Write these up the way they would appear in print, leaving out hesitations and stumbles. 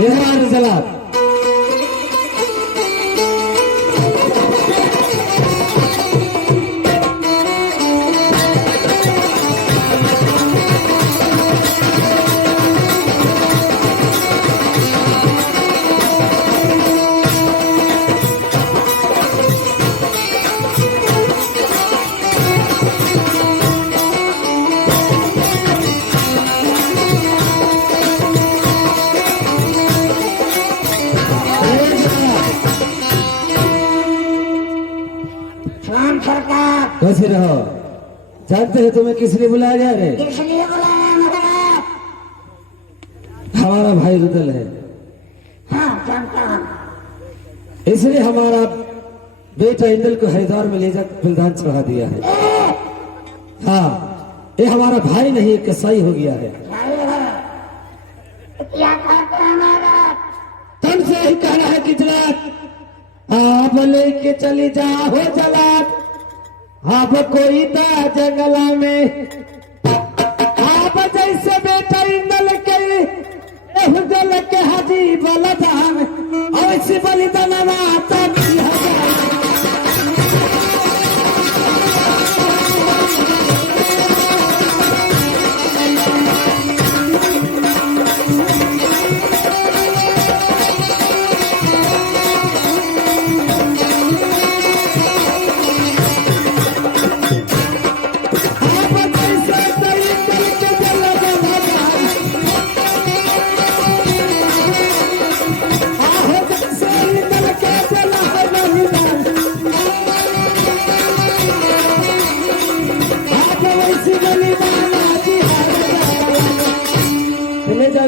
ये हमारे जलाल कैसे रहो? जानते हो तुम्हें किस लिए बुलाया गया रे? किस लिए बुलाया महाराज? हमारा भाई रुदल है। हाँ जानता हूँ। इसलिए हमारा बेटा इंदल को हरिद्वार में ले जाकर बलिदान चढ़ा दिया है। हाँ, ये हमारा भाई नहीं कसाई हो गया है। क्या कहते हैं महाराज? तुमसे ही कहना है कि जलाल आप लेके चली जाओ जलाल, आप कोई था जंगला में, आप जैसे बेटा इंदल के हुजल के हाजी बलिदान ऐसे बलिदान आता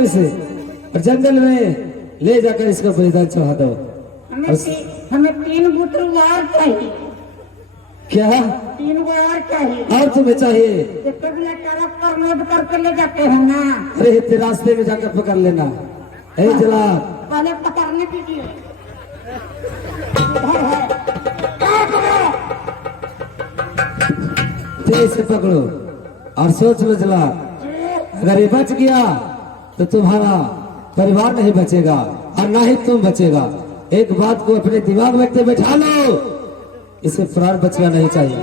से और जंगल में ले जाकर इसका बलिदान चढ़ा दो। हमें 3 बुतरू और चाहिए। क्या? 3 गो और चाहिए। और तुम्हें चाहिए? ट्रक पर लोड करके ले जाते हैं ना। अरे इतने रास्ते में जाकर पकड़ लेना। ए जला पहले पकड़ने दीजिए। तेज से पकड़ो और सोच लो जला, अगर ये बच गया तो तुम्हारा परिवार नहीं बचेगा और ना ही तुम बचेगा। एक बात को अपने दिमाग में बैठा लो, इसे फरार बचना नहीं चाहिए।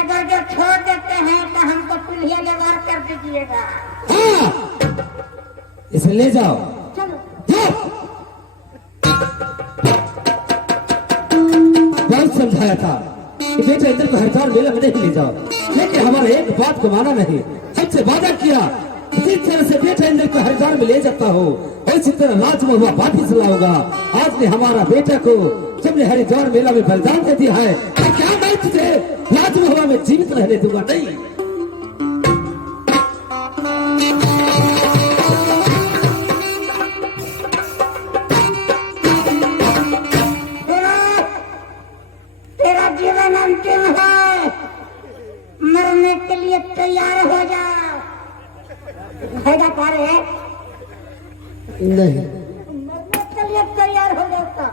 अगर जो छोड़ देते हैं तो हमको पुलिया ले वार कर दीजिएगा। हाँ, इसे ले जाओ। बहुत समझाया था कि बेटा इधर को हरिद्वार मेला में नहीं ले जाओ, लेकिन हमारे एक बात को माना नहीं। हमसे वादा किया जिस तरह से बेटा इंद्र को हरिद्वार में ले जाता हो उसी तरह राज में हुआ वापिस लाऊंगा। आज ने हमारा बेटा को जब ने हरिद्वार मेला में बलिदान दे दिया है, तो क्या मैं तुझे राज में हुआ में जीवित रहने दूंगा? नहीं। तेरा जीवन अंतिम है, मरने के लिए तैयार हो जाओ। फायदा पा रहे हैं? नहीं, मरने के लिए तैयार हो जाता।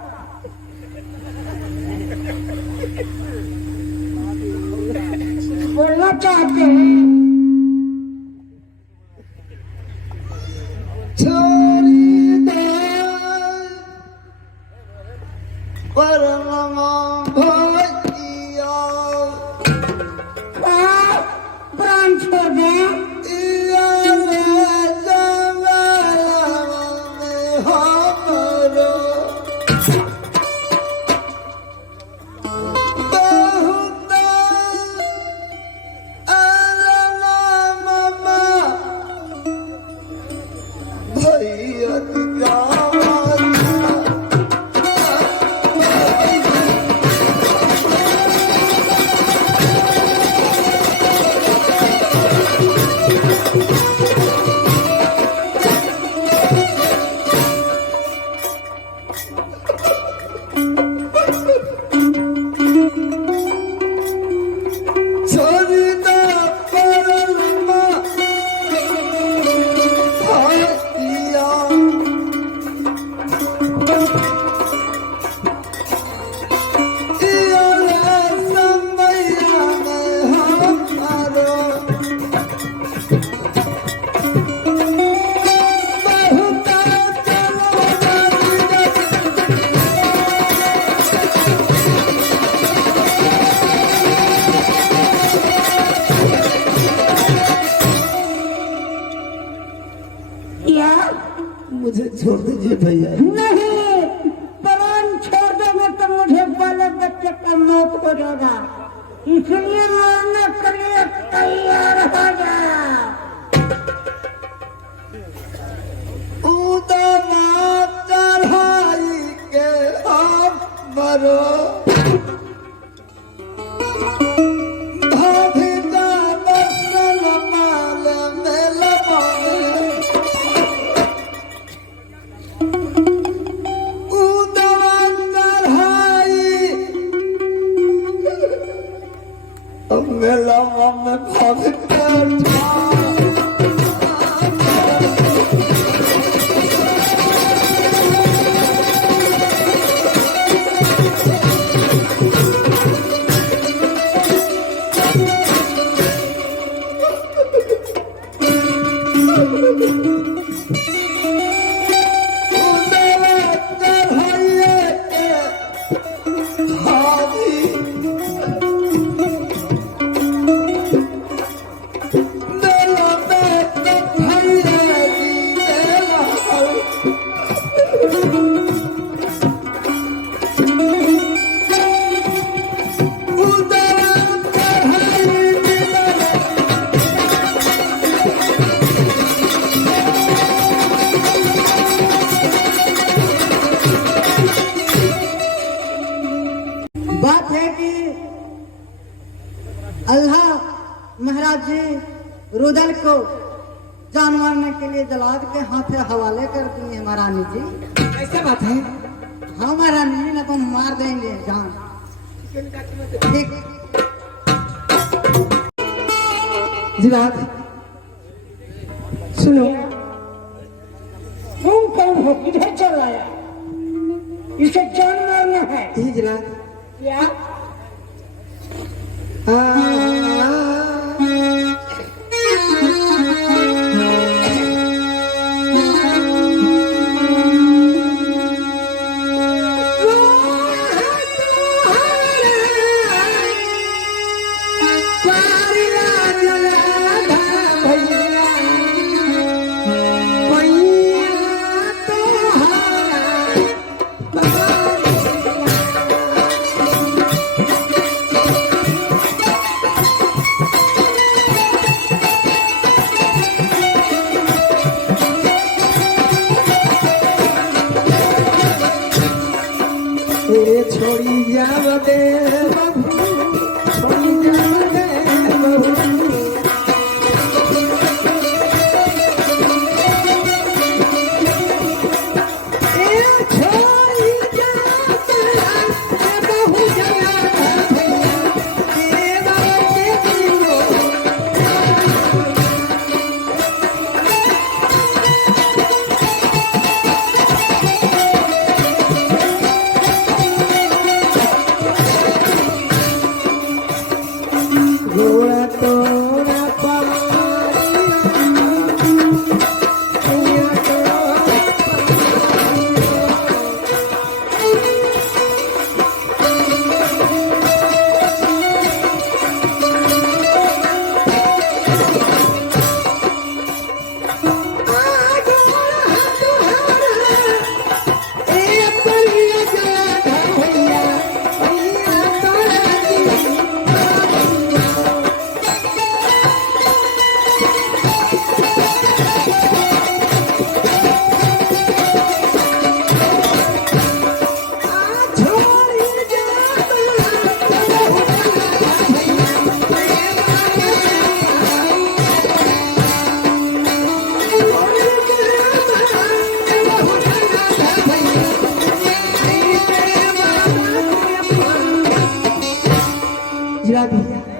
बोलना चाहते हैं? छोड़ी दे परनमा भैया, प्राण छोड़ दें। भैया क्या? मुझे छोड़ दीजिए भैया। नहीं, प्राण छोड़ दोगे तो मुझे बालक बच्चे का मौत हो जाएगा, इसलिए मरने के लिए तैयार हो जाओ। उदना चढ़ाई के आप मरो मेला में भाग बात है कि अल्लाह महाराज जी रुदल को जान मारने के लिए जलाद के हाथे हवाले कर दिए महारानी जी। ऐसा बात है? हाँ महारानी जी, ना तो मार देंगे जान। ठीक जिनाद सुनो, तुम कौन हो, किधर चल आया? इसे जान मारना है यही जिनाद। क्या? छोड़ी जाव दे बहू, छोड़ी जाव दे बहू।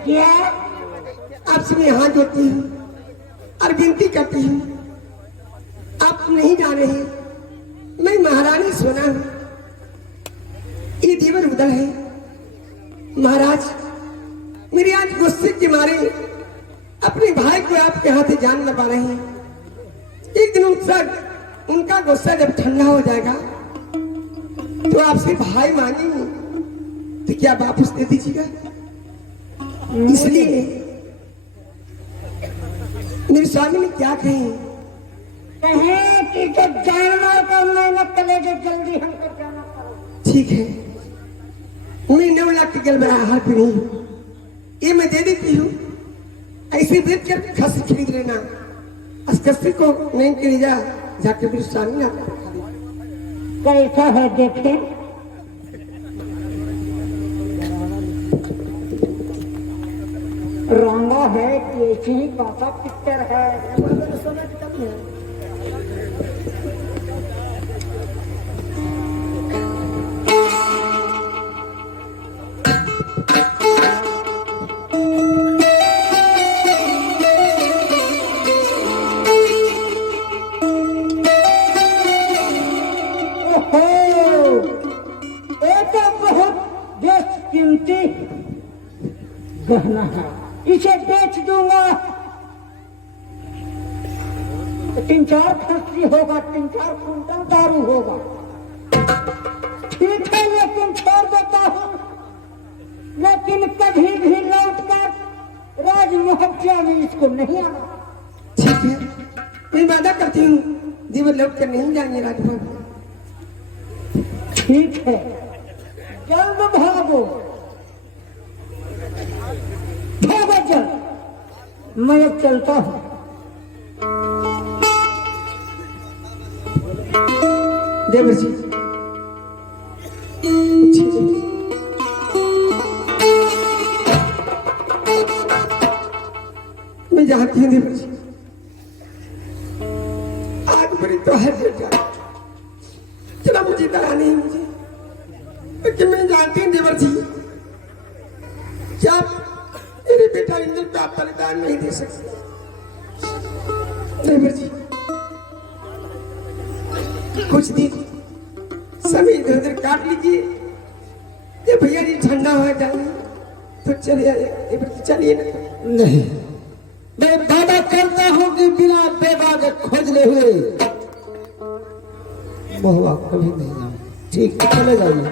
क्या? आपसे मैं हाथ जोड़ती हूँ और विनती करती हूँ, आप नहीं जाने हैं, मैं महारानी सोना हूँ, ये देवर उदल है। महाराज, मेरे आज गुस्से के मारे अपने भाई को आपके हाथे जान न पा रहे हैं। एक दिन उनका गुस्सा जब ठंडा हो जाएगा तो आपसे भाई मांगेंगे तो क्या वापस दे दीजिएगा? इसलिए मेरे स्वामी ने क्या कहे, कहे कि तो जानना का मेहनत करे जो जल्दी हमको जाना पड़े। ठीक है, मैं 9 लाख की गल बड़ा हार भी नहीं, ये मैं दे देती हूँ। ऐसे बेच कर खसी खरीद लेना, इस खसी को नहीं खरीद जाके फिर सामने आपको कैसा है देखे। रंगा है कि ऐसे ही पापा पिक्चर है। सोना की कमी है। कीमती गहना है, इसे बेच दूंगा तो 3-4 खस्सी होगा, 3-4 कुंटल दारू होगा। ठीक है, लेकिन छोड़ देता हूँ, लेकिन कभी भी लौट कर राजमहल में इसको नहीं आना। ठीक है, मैं वादा करती हूँ जीवन लौट कर नहीं जाएंगे राजभवन। ठीक है, जल्द भागो, भागो जल्द, मैं अब चलता हूँ। देवर जी, मैं जानती हूँ देवर जी, आज बड़ी तो है बेटा, चला मुझे डरा नहीं मुझे, लेकिन मैं जानती हूँ देवर जी, क्या मेरे बेटा इंद्र का बलिदान नहीं दे सकते। देवर जी, कुछ दिन समय इधर उधर काट लीजिए, ये भैया जी ठंडा हो जाए तो चलिए, चलिए ना। नहीं, मैं वादा करता हूँ कि बिना बेवा के खोजने हुए महुआ कभी नहीं जाऊँ। ठीक है, चले जाइए,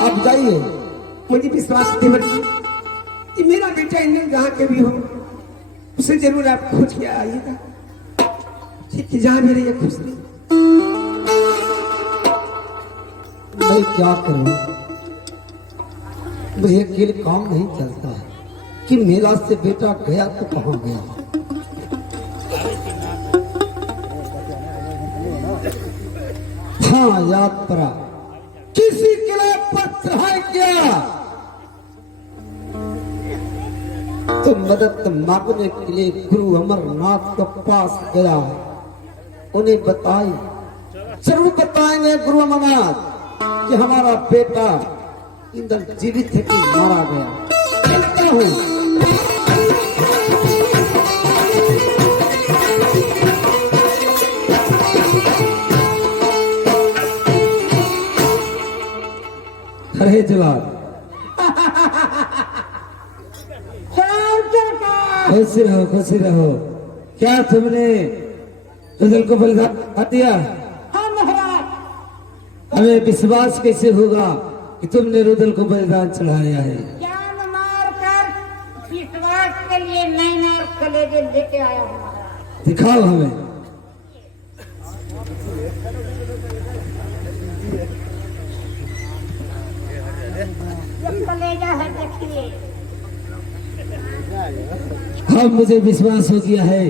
आप जाइए। मुझे विश्वास है देवर जी कि मेरा बेटा इंद्र जहाँ के भी हो, उसे जरूर आप खोज के आइएगा। ठीक है, जहाँ मेरे ये खुश नहीं। मैं क्या करूं, मुझे अकेले काम नहीं चलता है कि मेला से बेटा गया तो कहाँ गया। हाँ, याद पड़ा, किसी किले पर चढ़ाई किया तो मदद मांगने के लिए गुरु अमरनाथ के पास गया, उन्हें बताई, जरूर बताएंगे गुरु अमरनाथ कि हमारा बेटा इंद्र जीवित है कि मारा गया। चलता हूँ। अरे जवाब, खुशी रहो, खुशी रहो। क्या तुमने रुदल को बलिदान दिया? हाँ महाराज। हमें विश्वास कैसे होगा कि तुमने रुदल को बलिदान चढ़ाया है? जान मार कर विश्वास के लिए नैना और कलेजे लेके आया हूँ महाराज। दिखाओ हमें। ये कलेजा है, देखिए। अब मुझे विश्वास हो गया है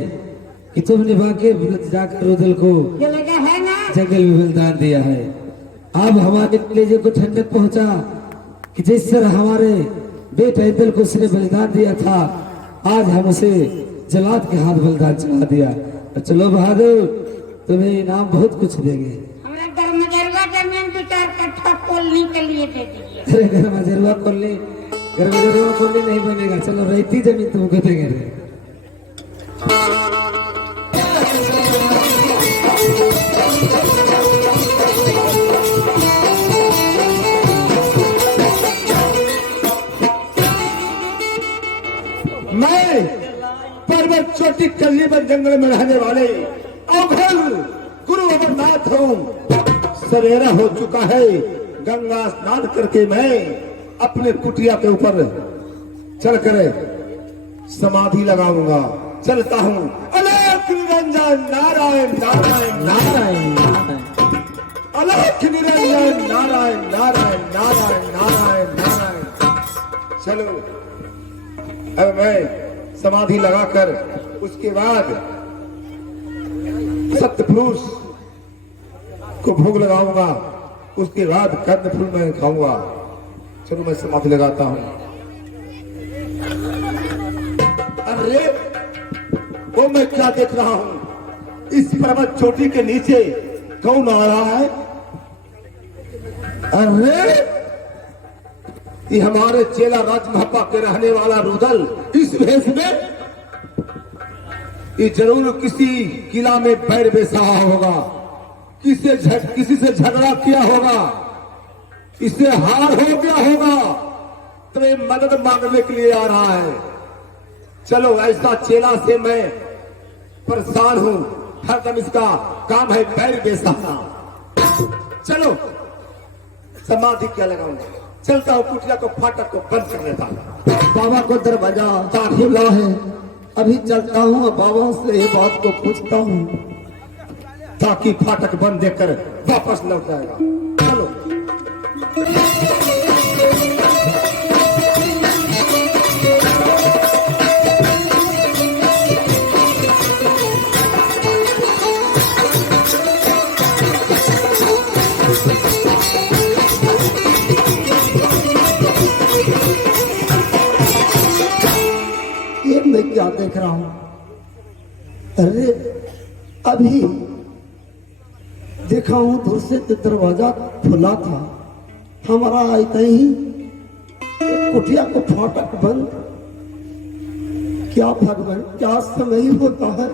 कि तुमने वाकई जाकर रुदल को कलेजा है ना? जंगल में बलिदान दिया है। अब हमारे कलेजे को ठंडक पहुंचा कि जिस तरह हमारे बेटा इंद्र को उसने बलिदान दिया था, आज हम उसे जलाद के हाथ बलिदान चढ़ा दिया। और चलो बहादुर, तुम्हें इनाम बहुत कुछ देंगे। हमारा घर में जरूर जमीन 2-4 कट्ठा खोलने के लिए दे दीजिए। अरे घर में जरूर खोलने, घर में जरूर खोलने नहीं बनेगा। चलो, रहती जमीन तुमको देंगे रे। मैं पर्वत चोटी कल्लीबन जंगल में रहने वाले अवघल गुरु अमरनाथ हूँ। सवेरा हो चुका है, गंगा स्नान करके मैं अपने कुटिया के ऊपर चल कर समाधि लगाऊंगा। चलता हूँ। अलग निरंजन नारायण नारायण नारायण नारायण अलख निरंजन नारायण नारायण नारायण नारायण नारायण। चलो अब मैं समाधि लगाकर उसके बाद सत्य पुरुष को भोग लगाऊंगा, उसके बाद कर्ण फूल मैं खाऊंगा। चलो मैं समाधि लगाता हूं। अरे वो मैं क्या देख रहा हूं, इस पर्वत चोटी के नीचे कौन आ रहा है? अरे ये हमारे चेला राजमहपा के रहने वाला रुदल इस भेष में, ये जरूर किसी किला में पैर बेसहा होगा, किसी से झगड़ा किया होगा, इससे हार हो गया होगा, तो ये मदद मांगने के लिए आ रहा है। चलो ऐसा चेला से मैं परेशान हूं, हरदम इसका काम है पैर बेसहाना। चलो समाधि क्या लगाऊंगा, चलता हूं कुटिया को फाटक को बंद कर लेता हूं। बाबा को दरवाजा खुला है, अभी चलता हूँ और बाबा से ये बात को पूछता हूँ, ताकि फाटक बंद देकर वापस लौट जाएगा। चलो ये मैं क्या देख रहा हूँ? अरे अभी देखा हूँ दूर से तो दरवाजा खुला था, हमारा आते ही कुटिया को फाटक बंद। क्या भगवान, क्या समय होता है,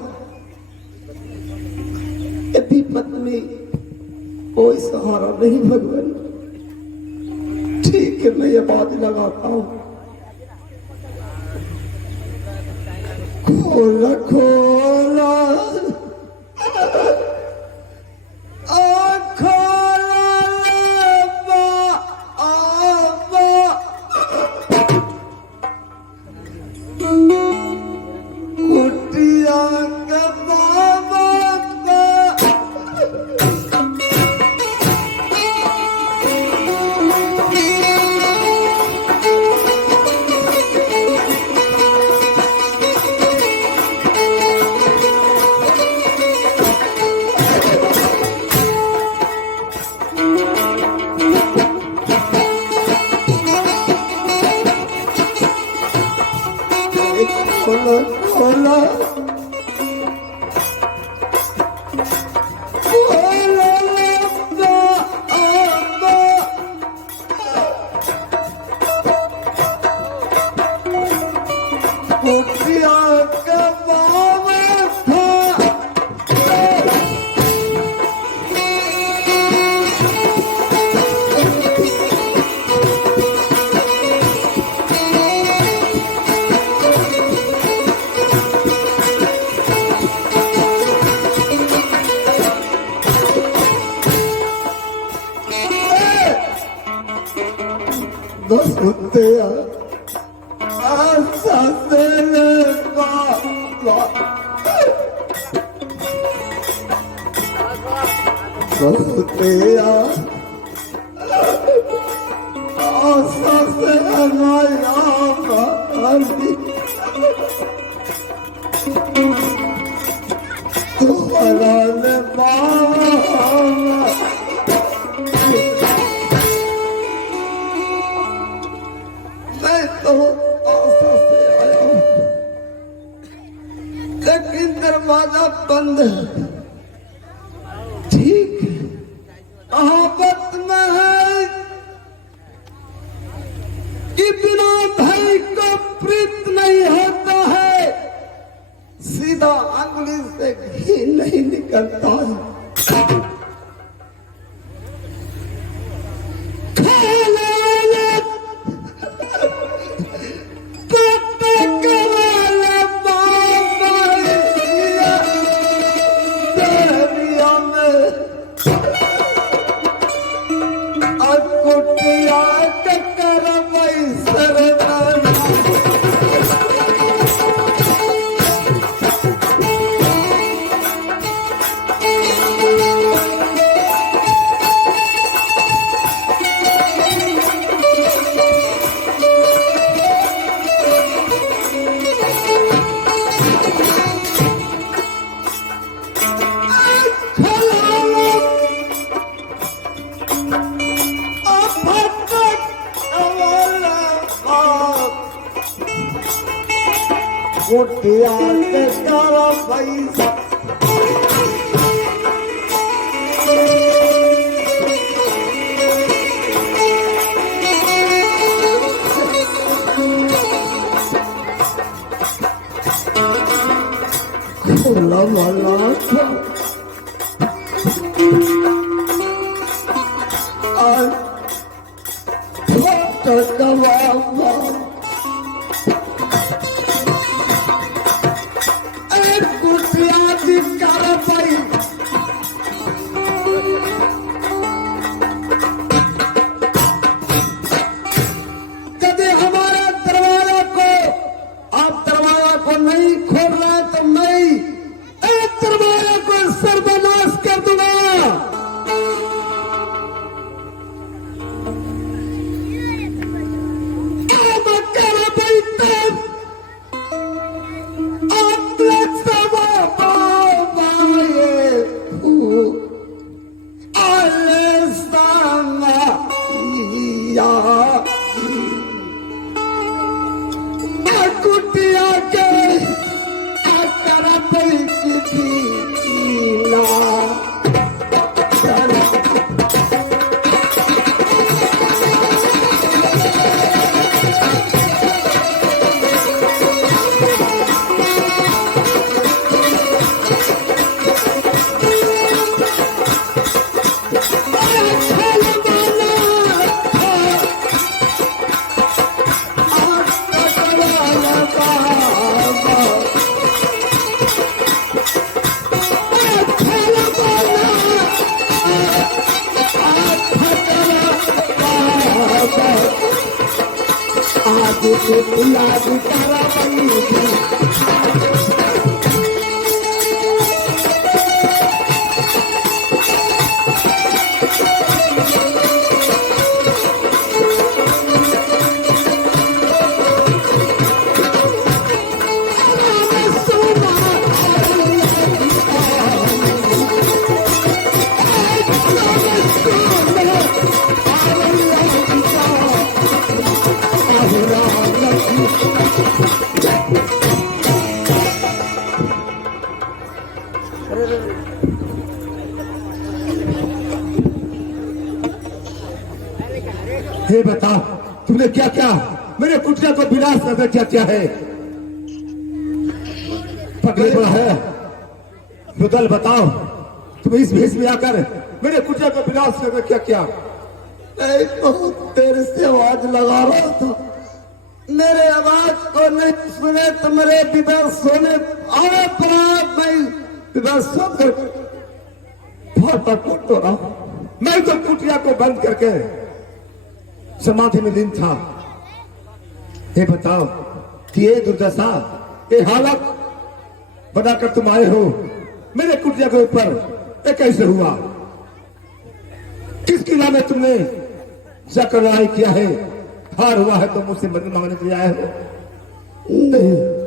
विपत में कोई सहारा नहीं भगवान। ठीक है, मैं ये बात लगाता हूँ। खोला खोला दरवाजा बंद है। ठीक है, कहावत में है कि बिना भय को प्रीत नहीं होता है, सीधा अंगुली से घी नहीं निकलता है। कुटिया के तारा पैसा खुला वाला हे बता तुमने क्या क्या मेरे कुटिया को विनाश करने क्या क्या है पगले बड़ा है रुदल बताओ तुम इस भेष में आकर मेरे कुटिया को विनाश करने क्या क्या तो तेरे से आवाज लगा रहा था मेरे आवाज को नहीं सुने तो मेरे विदर सोने आए प्रात नहीं विदर सोकर फाटा कुट रहा मैं तो कुटिया को बंद करके समाधि में लीन था ये बताओ कि ये दुर्दशा ये हालत बनाकर तुम आए हो मेरे कुटिया के ऊपर ये कैसे हुआ किसकी नाम में तुमने जाकर लड़ाई किया है हार हुआ है तो मुझसे मदद मांगने के लिए आए हो नहीं